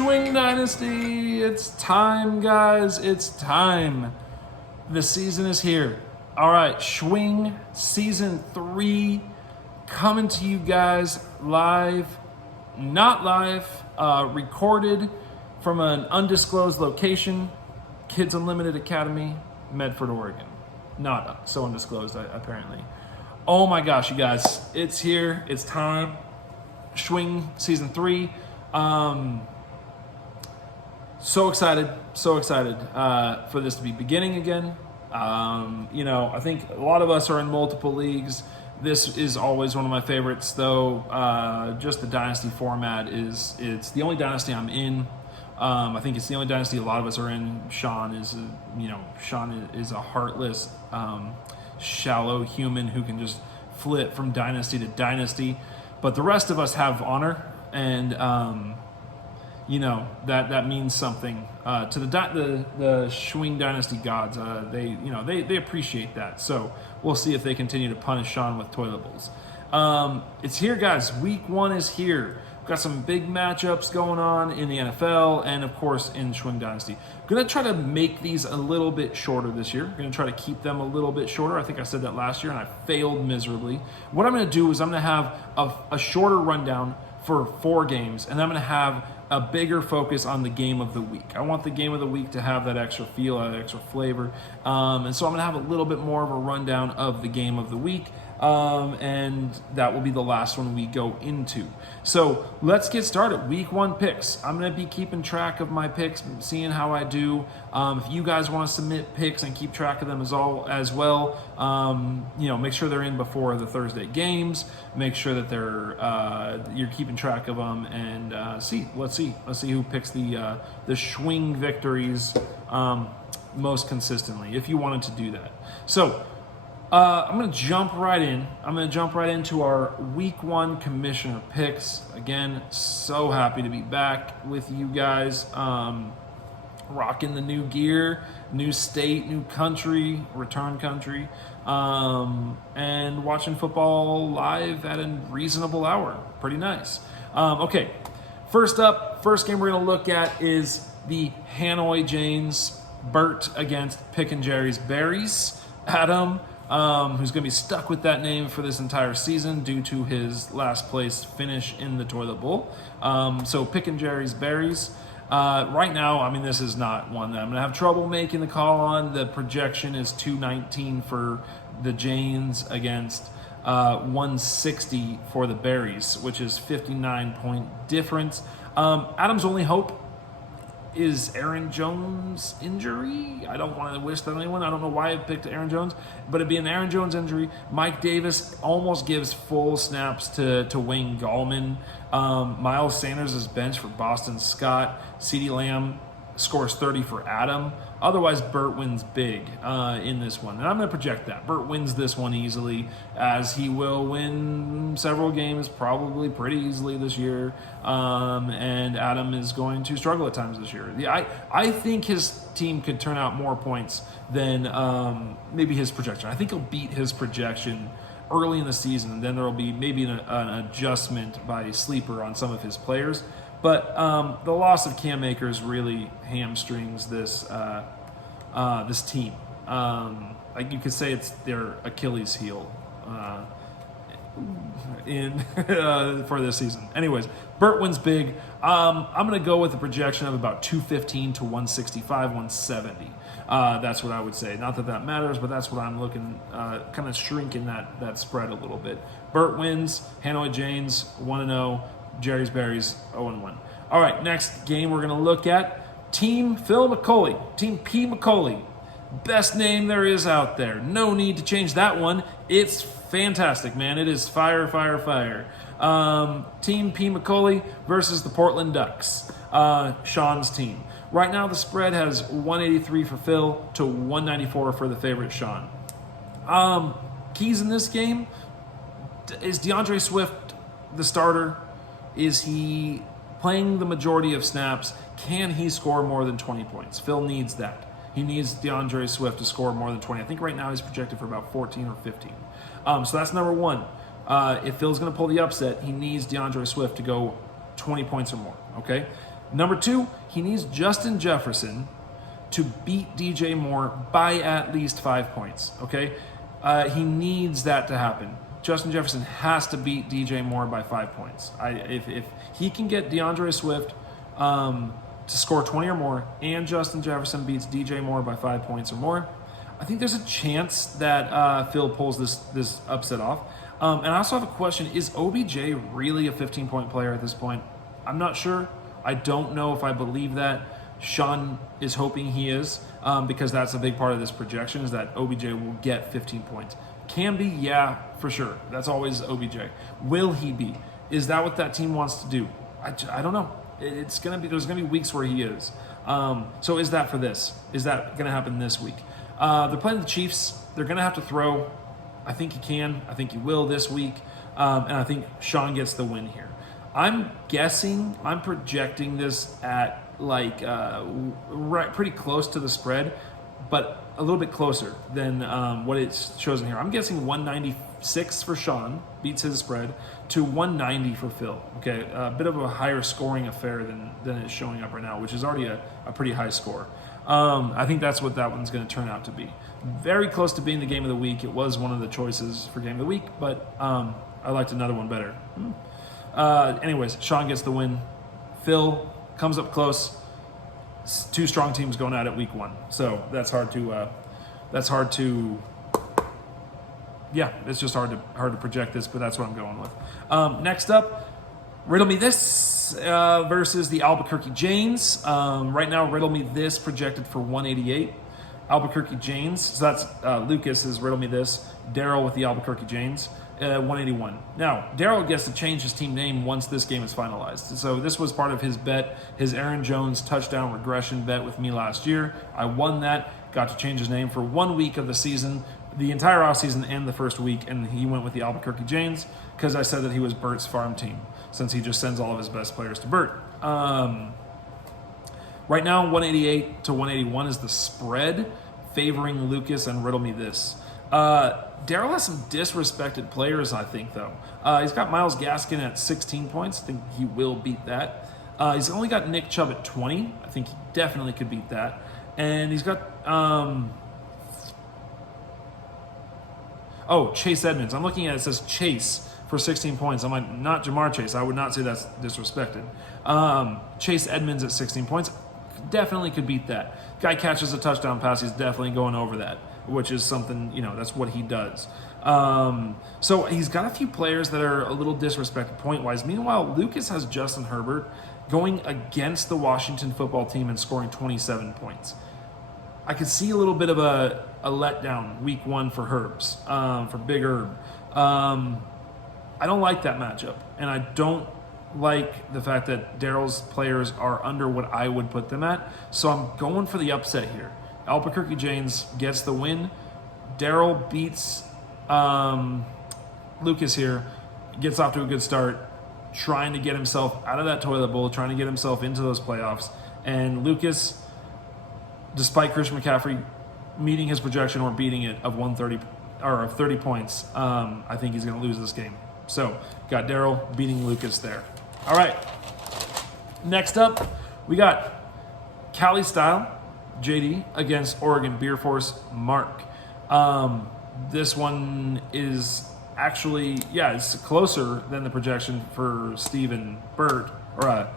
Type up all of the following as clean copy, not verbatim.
Schwing Dynasty. It's time, guys. It's time. The season is here. All right, Schwing Season 3 coming to you guys live, not live, recorded from an undisclosed location, Kids Unlimited Academy, Medford, Oregon. Not so undisclosed, apparently. Oh my gosh, you guys, it's here. It's time. Schwing Season 3. So excited for this to be beginning again. I think a lot of us are in multiple leagues. This is always one of my favorites, though. Just the dynasty format it's the only dynasty I'm in. I think it's the only dynasty a lot of us are in. Sean is a heartless, shallow human who can just flip from dynasty to dynasty. But the rest of us have honor, and that means something to the Schwing Dynasty gods. They appreciate that. So we'll see if they continue to punish Sean with toilet bowls. It's here, guys. Week 1 is here. We've got some big matchups going on in the NFL and, of course, in Schwing Dynasty. I'm going to try to make these a little bit shorter this year. I'm going to try to keep them a little bit shorter. I think I said that last year, and I failed miserably. What I'm going to do is I'm going to have a shorter rundown for 4 games, and I'm going to have a bigger focus on the game of the week. I want the game of the week to have that extra feel, that extra flavor. And so I'm going to have a little bit more of a rundown of the game of the week. And that will be the last one we go into. So let's get started. Week 1 picks. I'm going to be keeping track of my picks, seeing how I do. If you guys want to submit picks and keep track of them as well, make sure they're in before the Thursday games. Make sure that you're keeping track of them, and let's see who picks the Schwing victories most consistently, if you wanted to do that. So I'm going to jump right in. I'm going to jump right into our Week 1 Commissioner picks. Again, so happy to be back with you guys. Rocking the new gear, new state, new country, return country, and watching football live at a reasonable hour. Pretty nice. Okay, first game we're going to look at is the Hanoi Janes, Bert against Pick and Jerry's Berries. Adam, who's going to be stuck with that name for this entire season due to his last place finish in the toilet bowl. So Pick and Jerry's Berries. Right now, this is not one that I'm going to have trouble making the call on. The projection is 219 for the Janes against 160 for the Berries, which is 59-point difference. Adam's only hope is Aaron Jones' injury. I don't want to wish that on anyone. I don't know why I picked Aaron Jones, but it'd be an Aaron Jones injury. Mike Davis almost gives full snaps to Wayne Gallman. Miles Sanders is benched for Boston Scott. CeeDee Lamb scores 30 for Adam. Otherwise, Bert wins big in this one. And I'm going to project that. Bert wins this one easily, as he will win several games probably pretty easily this year. And Adam is going to struggle at times this year. I think his team could turn out more points than maybe his projection. I think he'll beat his projection early in the season, and then there will be maybe an adjustment by sleeper on some of his players. But the loss of Cam Akers really hamstrings this team. You could say it's their Achilles heel for this season. Anyways, Bert wins big. I'm going to go with a projection of about 215 to 165, 170. That's what I would say. Not that matters, but that's what I'm looking, kind of shrinking that spread a little bit. Bert wins. Hanoi Janes 1-0. Jerry's Berries 0-1. All right, next game we're going to look at Team Phil McCauley, Team P. McCauley. Best name there is out there. No need to change that one. It's fantastic, man. It is fire, fire, fire. Team P. McCauley versus the Portland Ducks, Sean's team. Right now the spread has 183 for Phil to 194 for the favorite Sean. Keys in this game, is DeAndre Swift the starter? Is he playing the majority of snaps? Can he score more than 20 points? Phil needs that. He needs DeAndre Swift to score more than 20. I think right now he's projected for about 14 or 15. So that's number one. If Phil's going to pull the upset, he needs DeAndre Swift to go 20 points or more, okay? Number 2, he needs Justin Jefferson to beat DJ Moore by at least 5 points, okay? He needs that to happen. Justin Jefferson has to beat DJ Moore by 5 points. If he can get DeAndre Swift to score 20 or more, and Justin Jefferson beats DJ Moore by 5 points or more, I think there's a chance that Phil pulls this upset off. And I also have a question. Is OBJ really a 15-point player at this point? I'm not sure. I don't know if I believe that. Sean is hoping he is, because that's a big part of this projection, is that OBJ will get 15 points. Can be, yeah, for sure. That's always OBJ. Will he be? Is that what that team wants to do? I don't know. There's gonna be weeks where he is. So is that for this? Is that gonna happen this week? They're playing the Chiefs. They're gonna have to throw. I think he can. I think he will this week. And I think Sean gets the win here. I'm projecting this at pretty close to the spread, but a little bit closer than what it shows in here. I'm guessing 196 for Sean, beats his spread, to 190 for Phil. Okay, a bit of a higher scoring affair than it's showing up right now, which is already a pretty high score. I think that's what that one's going to turn out to be. Very close to being the game of the week. It was one of the choices for game of the week, but I liked another one better. Anyways, Sean gets the win. Phil comes up close. Two strong teams going at it week 1. So it's just hard to project this, but that's what I'm going with. Next up, Riddle Me This versus the Albuquerque Janes. Right now, Riddle Me This projected for 188. Albuquerque Janes, so that's Lucas is Riddle Me This. Daryl with the Albuquerque Janes, 181. Now, Daryl gets to change his team name once this game is finalized. So this was part of his bet, his Aaron Jones touchdown regression bet with me last year. I won that, got to change his name for 1 week of the season, the entire offseason and the first week, and he went with the Albuquerque Janes because I said that he was Bert's farm team, since he just sends all of his best players to Bert. Right now, 188 to 181 is the spread, favoring Lucas and Riddle Me This. Daryl has some disrespected players, I think, though. He's got Myles Gaskin at 16 points. I think he will beat that. He's only got Nick Chubb at 20. I think he definitely could beat that. And he's got... Chase Edmonds. I'm looking at it. It says Chase for 16 points. I'm like, not Jamar Chase. I would not say that's disrespected. Chase Edmonds at 16 points. Definitely could beat that. Guy catches a touchdown pass. He's definitely going over that, which is something, that's what he does. So he's got a few players that are a little disrespected point-wise. Meanwhile, Lucas has Justin Herbert going against the Washington football team and scoring 27 points. I could see a little bit of a letdown week 1 for Herbs, for Big Herb. I don't like that matchup, and I don't like the fact that Daryl's players are under what I would put them at. So I'm going for the upset here. Albuquerque Janes gets the win. Daryl beats Lucas here, gets off to a good start, trying to get himself out of that toilet bowl, trying to get himself into those playoffs. And Lucas, despite Christian McCaffrey meeting his projection or beating it of 130 or of 30 points, I think he's going to lose this game. So got Daryl beating Lucas there. All right. Next up, we got Cali Style, JD, against Oregon Beer Force, Mark. This one is actually, it's closer than the projection for Steve and Bert, or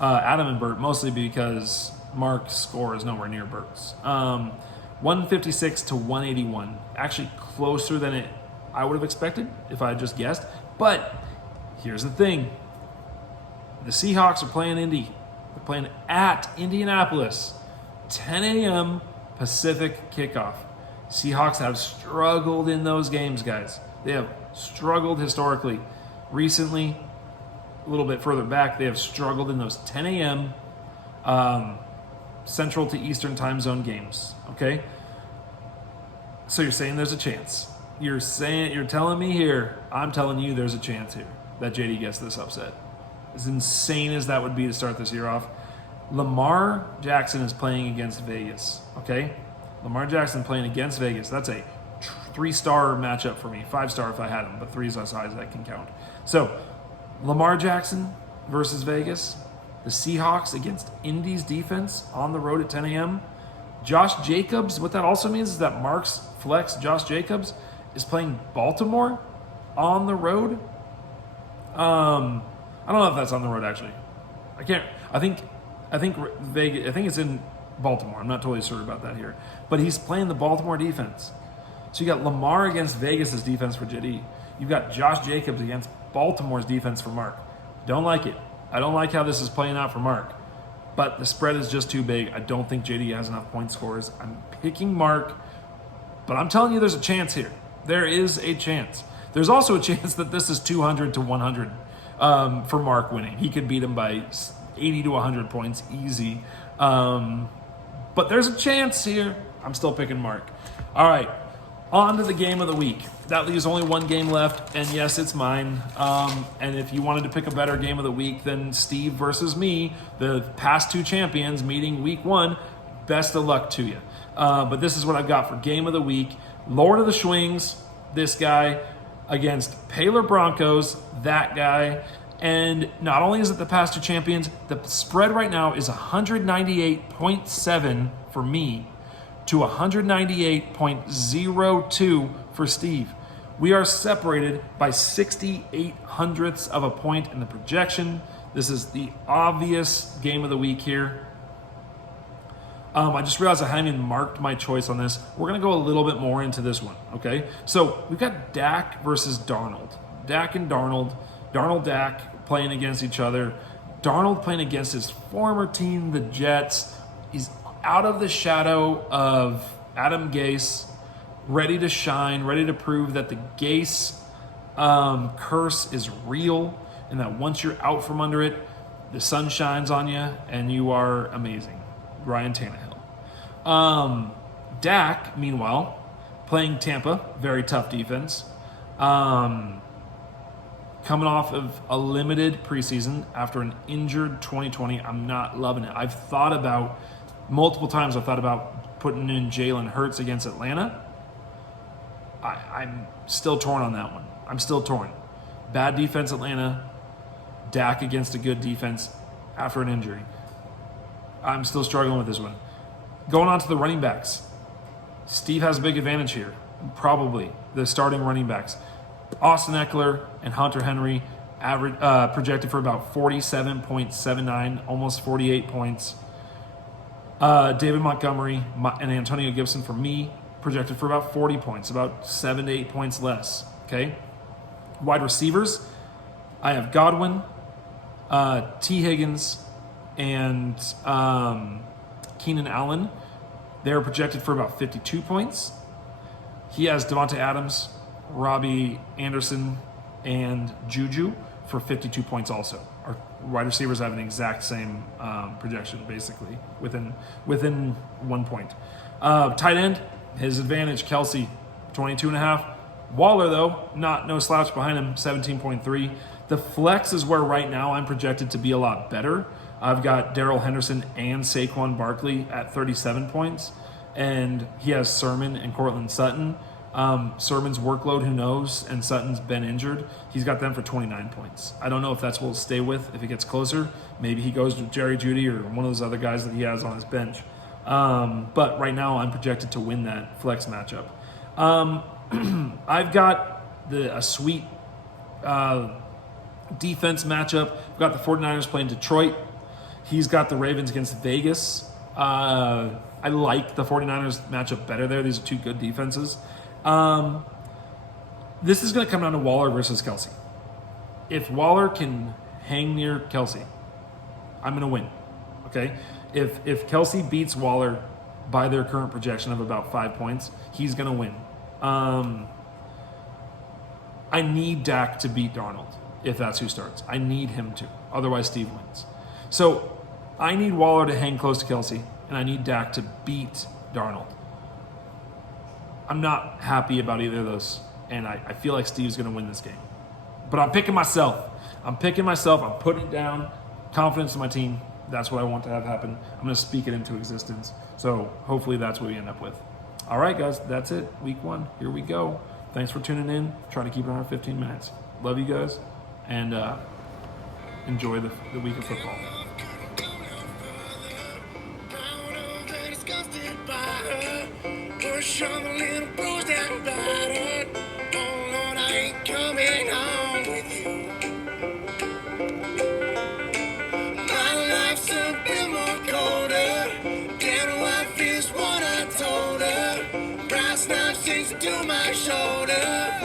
Adam and Bert, mostly because Mark's score is nowhere near Bert's. 156 to 181. Actually closer than I would have expected if I had just guessed. But here's the thing. The Seahawks are playing Indy. They're playing at Indianapolis. 10 a.m. Pacific kickoff. Seahawks have struggled in those games, guys. They have struggled historically. Recently, a little bit further back, they have struggled in those 10 a.m. Central to Eastern time zone games. Okay? So you're saying there's a chance. You're telling me here, I'm telling you there's a chance here that JD gets this upset. As insane as that would be to start this year off, Lamar Jackson is playing against Vegas, okay? Lamar Jackson playing against Vegas. That's a 3-star matchup for me. 5-star if I had him, but 3 is as high as I can count. So, Lamar Jackson versus Vegas, The Seahawks against Indy's defense on the road at 10 a.m. Josh Jacobs, what that also means is that Mark's flex, Josh Jacobs, is playing Baltimore on the road. I don't know if that's on the road, actually. I think Vegas, I think it's in Baltimore. I'm not totally sure about that here. But he's playing the Baltimore defense. So you got Lamar against Vegas' defense for JD. You've got Josh Jacobs against Baltimore's defense for Mark. Don't like it. I don't like how this is playing out for Mark. But the spread is just too big. I don't think JD has enough point scores. I'm picking Mark, but I'm telling you there's a chance here. There is a chance. There's also a chance that this is 200 to 100 for Mark winning. He could beat him by 80 to 100 points, easy. But there's a chance here. I'm still picking Mark. All right, on to the game of the week. That leaves only one game left, and yes, it's mine. And if you wanted to pick a better game of the week than Steve versus me, the past two champions meeting week one, best of luck to you. But this is what I've got for game of the week. Lord of the Schwings, this guy, against Paler Broncos, that guy. And not only is it the past two champions, the spread right now is 198.7 for me to 198.02 for Steve. We are separated by 68 hundredths of a point in the projection. This is the obvious game of the week here. I just realized I hadn't even marked my choice on this. We're going to go a little bit more into this one, okay? So we've got Dak versus Darnold. Dak and Darnold. Dak playing against each other. Darnold playing against his former team, the Jets. He's out of the shadow of Adam Gase, ready to shine, ready to prove that the Gase curse is real and that once you're out from under it, the sun shines on you and you are amazing. Ryan Tannehill. Dak, meanwhile, playing Tampa, very tough defense. Coming off of a limited preseason after an injured 2020. I'm not loving it. Multiple times I've thought about putting in Jalen Hurts against Atlanta. I'm still torn on that one. I'm still torn. Bad defense, Atlanta. Dak against a good defense after an injury. I'm still struggling with this one. Going on to the running backs. Steve has a big advantage here. Probably the starting running backs. Austin Eckler and Hunter Henry projected for about 47.79, almost 48 points. David Montgomery and Antonio Gibson for me projected for about 40 points, about 7 to 8 points less. Okay. Wide receivers, I have Godwin, T. Higgins, and Keenan Allen. They're projected for about 52 points. He has Devontae Adams, Robbie Anderson, and Juju for 52 points also. Our wide receivers have an exact same projection, basically, within 1 point. Tight end, his advantage, Kelsey, 22.5. Waller, though, no slouch behind him, 17.3. The flex is where right now I'm projected to be a lot better. I've got Darrell Henderson and Saquon Barkley at 37 points, and he has Sermon and Cortland Sutton. Sermon's workload, who knows, and Sutton's been injured. He's got them for 29 points. I don't know if that's what we'll stay with if he gets closer. Maybe he goes to Jerry Jeudy or one of those other guys that he has on his bench. But right now I'm projected to win that flex matchup. I've got a sweet defense matchup. We've got the 49ers playing Detroit. He's got the Ravens against Vegas. I like the 49ers matchup better there. These are two good defenses. This is going to come down to Waller versus Kelsey. If Waller can hang near Kelsey, I'm going to win. Okay? If Kelsey beats Waller by their current projection of about 5 points, he's going to win. I need Dak to beat Darnold if that's who starts. I need him to. Otherwise, Steve wins. So I need Waller to hang close to Kelsey, and I need Dak to beat Darnold. I'm not happy about either of those, and I feel like Steve's going to win this game. But I'm picking myself. I'm putting it down. Confidence in my team. That's what I want to have happen. I'm going to speak it into existence. So hopefully that's what we end up with. All right, guys, that's it. Week 1. Here we go. Thanks for tuning in. Try to keep it under 15 minutes. Love you guys, and enjoy the week of football. shoveling, bruised and battered. Oh Lord, I ain't coming home with you. My life's a bit more colder. Damn, wife is what I told her. Brass knife sticks to my shoulder.